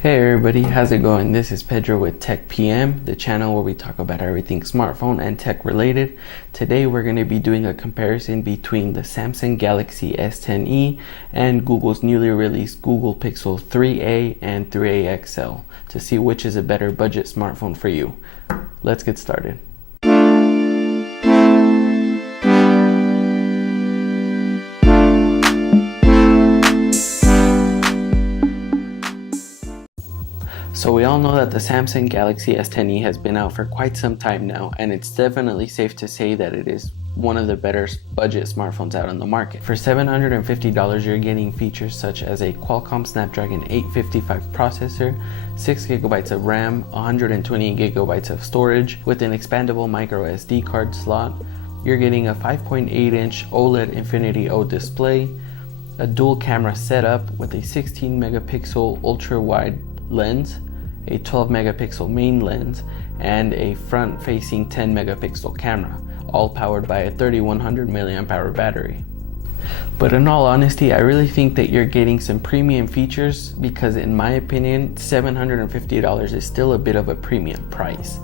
Hey everybody, how's it going? This is Pedro with Tech PM, the channel where we talk about everything smartphone and tech related. Today we're going to be doing a comparison between the Samsung Galaxy S10e and Google's newly released Google Pixel 3a and 3a XL to see which is a better budget smartphone for you. Let's get started. So we all know that the Samsung Galaxy S10e has been out for quite some time now, and it's definitely safe to say that it is one of the better budget smartphones out on the market. For $750, you're getting features such as a Qualcomm Snapdragon 855 processor, 6GB of RAM, 128GB of storage with an expandable micro SD card slot. You're getting a 5.8-inch OLED Infinity O display, a dual camera setup with a 16 megapixel ultra wide lens, a 12 megapixel main lens, and a front facing 10 megapixel camera, all powered by a 3100 mAh battery. But in all honesty, I really think that you're getting some premium features because in my opinion, $750 is still a bit of a premium price.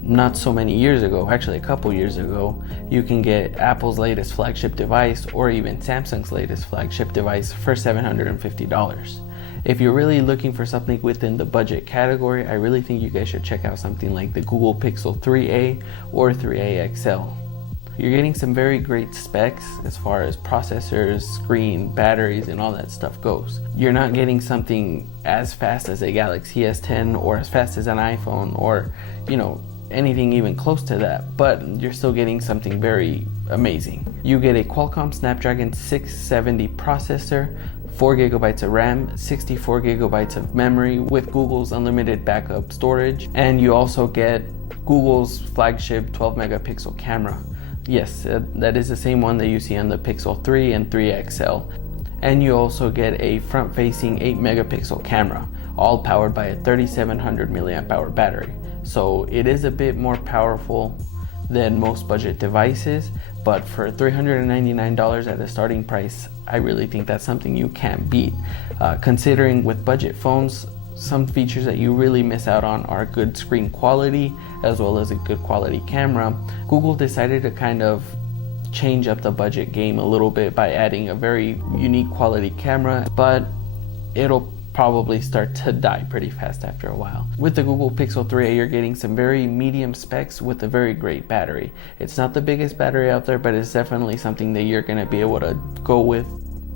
Not so many years ago, actually a couple years ago, you can get Apple's latest flagship device or even Samsung's latest flagship device for $750. If you're really looking for something within the budget category, I really think you guys should check out something like the Google Pixel 3a or 3a XL. You're getting some very great specs as far as processors, screen, batteries, and all that stuff goes. You're not getting something as fast as a Galaxy S10 or as fast as an iPhone or, anything even close to that, but you're still getting something very amazing. You get a Qualcomm Snapdragon 670 processor, 4GB of RAM, 64GB of memory with Google's unlimited backup storage, and you also get Google's flagship 12 megapixel camera. Yes, that is the same one that you see on the Pixel 3 and 3 XL. And you also get a front-facing 8 megapixel camera, all powered by a 3700 mAh battery. So it is a bit more powerful than most budget devices, but for $399 at a starting price, I really think that's something you can't beat. Considering with budget phones, some features that you really miss out on are good screen quality as well as a good quality camera. Google decided to kind of change up the budget game a little bit by adding a very unique quality camera, but it'll probably start to die pretty fast after a while. With the Google Pixel 3a, you're getting some very medium specs with a very great battery. It's not the biggest battery out there, but it's definitely something that you're going to be able to go with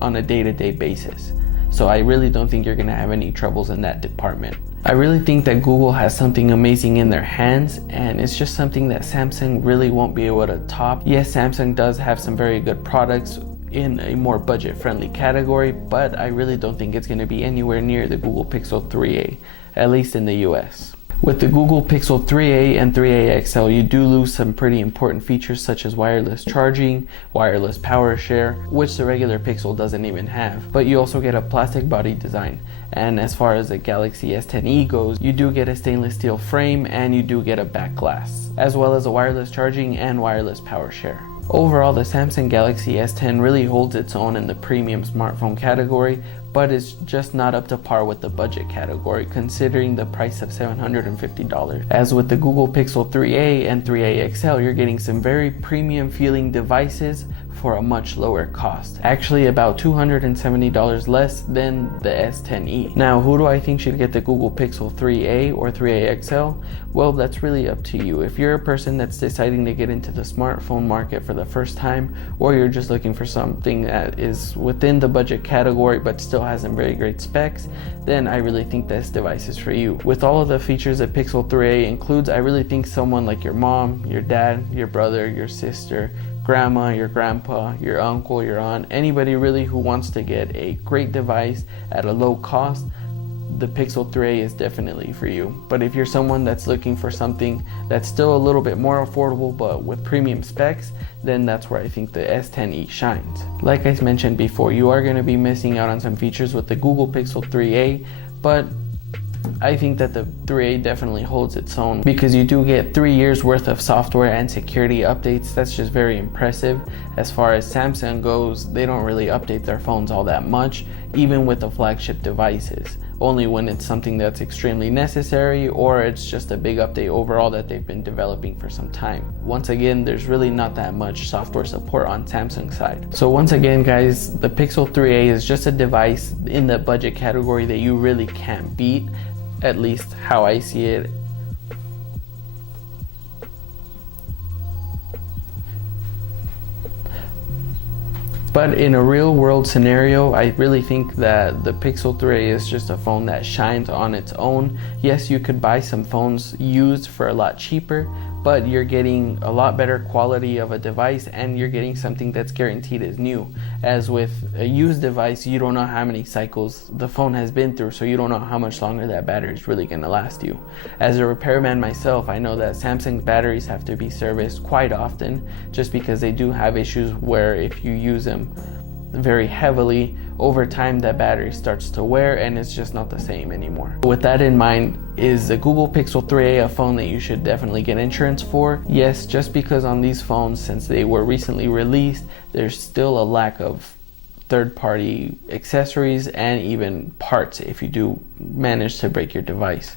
on a day-to-day basis. So I really don't think you're going to have any troubles in that department. I really think that Google has something amazing in their hands, and it's just something that Samsung really won't be able to top. Yes, Samsung does have some very good products in a more budget-friendly category, but I really don't think it's going to be anywhere near the Google Pixel 3a, at least in the US. With the Google Pixel 3a and 3a XL, you do lose some pretty important features such as wireless charging, wireless power share, which the regular Pixel doesn't even have. But you also get a plastic body design. And as far as the Galaxy S10e goes, you do get a stainless steel frame and you do get a back glass, as well as a wireless charging and wireless power share. Overall, the Samsung Galaxy S10 really holds its own in the premium smartphone category, but it's just not up to par with the budget category considering the price of $750. As with the Google Pixel 3a and 3a XL, you're getting some very premium feeling devices for a much lower cost. Actually about $270 less than the S10e. Now, who do I think should get the Google Pixel 3a or 3a XL? Well, that's really up to you. If you're a person that's deciding to get into the smartphone market for the first time, or you're just looking for something that is within the budget category but still has some very great specs, then I really think this device is for you. With all of the features that Pixel 3a includes, I really think someone like your mom, your dad, your brother, your sister, grandma, your grandpa, your uncle, your aunt, anybody really who wants to get a great device at a low cost, the Pixel 3a is definitely for you. But if you're someone that's looking for something that's still a little bit more affordable but with premium specs, then that's where I think the S10e shines. Like I mentioned before, you are going to be missing out on some features with the Google Pixel 3a, but I think that the 3a definitely holds its own because you do get 3 years worth of software and security updates. That's just very impressive. As far as Samsung goes, they don't really update their phones all that much, even with the flagship devices. only when it's something that's extremely necessary or it's just a big update overall that they've been developing for some time. Once again, there's really not that much software support on Samsung's side. So once again, guys, the Pixel 3a is just a device in the budget category that you really can't beat, at least how I see it. But in a real world scenario, I really think that the Pixel 3a is just a phone that shines on its own. Yes, you could buy some phones used for a lot cheaper, but you're getting a lot better quality of a device and you're getting something that's guaranteed as new. As with a used device, you don't know how many cycles the phone has been through, so you don't know how much longer that battery is really gonna last you. As a repairman myself, I know that Samsung's batteries have to be serviced quite often just because they do have issues where if you use them very heavily, over time that battery starts to wear and it's just not the same anymore. With that in mind, is the Google Pixel 3a a phone that you should definitely get insurance for? Yes, just because on these phones, since they were recently released, there's still a lack of third-party accessories and even parts if you do manage to break your device.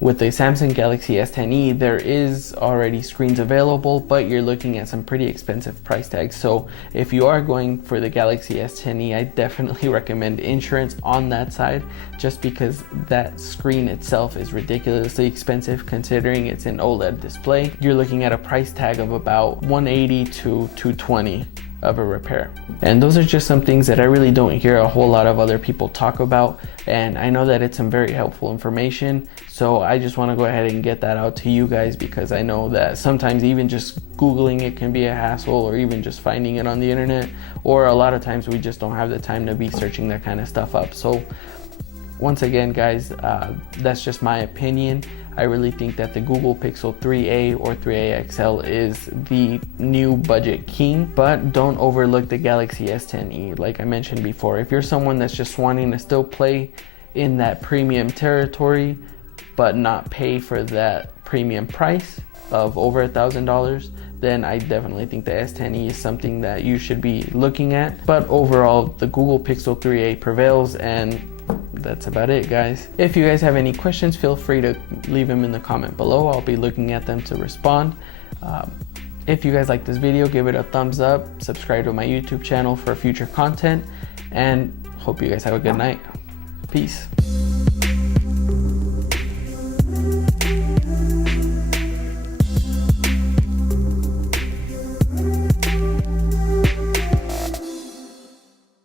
With the Samsung Galaxy S10e, there is already screens available, but you're looking at some pretty expensive price tags. So if you are going for the Galaxy S10e, I definitely recommend insurance on that side, just because that screen itself is ridiculously expensive considering it's an OLED display. You're looking at a price tag of about $180 to $220 of a repair. And those are just some things that I really don't hear a whole lot of other people talk about, and I know that it's some very helpful information, so I just want to go ahead and get that out to you guys, because I know that sometimes even just Googling it can be a hassle, or even just finding it on the internet, or a lot of times we just don't have the time to be searching that kind of stuff up. So once again, guys, that's just my opinion. I really think that the Google Pixel 3a or 3a XL is the new budget king, but don't overlook the Galaxy S10e. Like I mentioned before, if you're someone that's just wanting to still play in that premium territory, but not pay for that premium price of over $1,000, then I definitely think the S10e is something that you should be looking at. But overall, the Google Pixel 3a prevails, and that's about it, guys. If you guys have any questions, feel free to leave them in the comment below. I'll be looking at them to respond. If you guys like this video, give it a thumbs up, subscribe to my YouTube channel for future content, and hope you guys have a good night. Peace.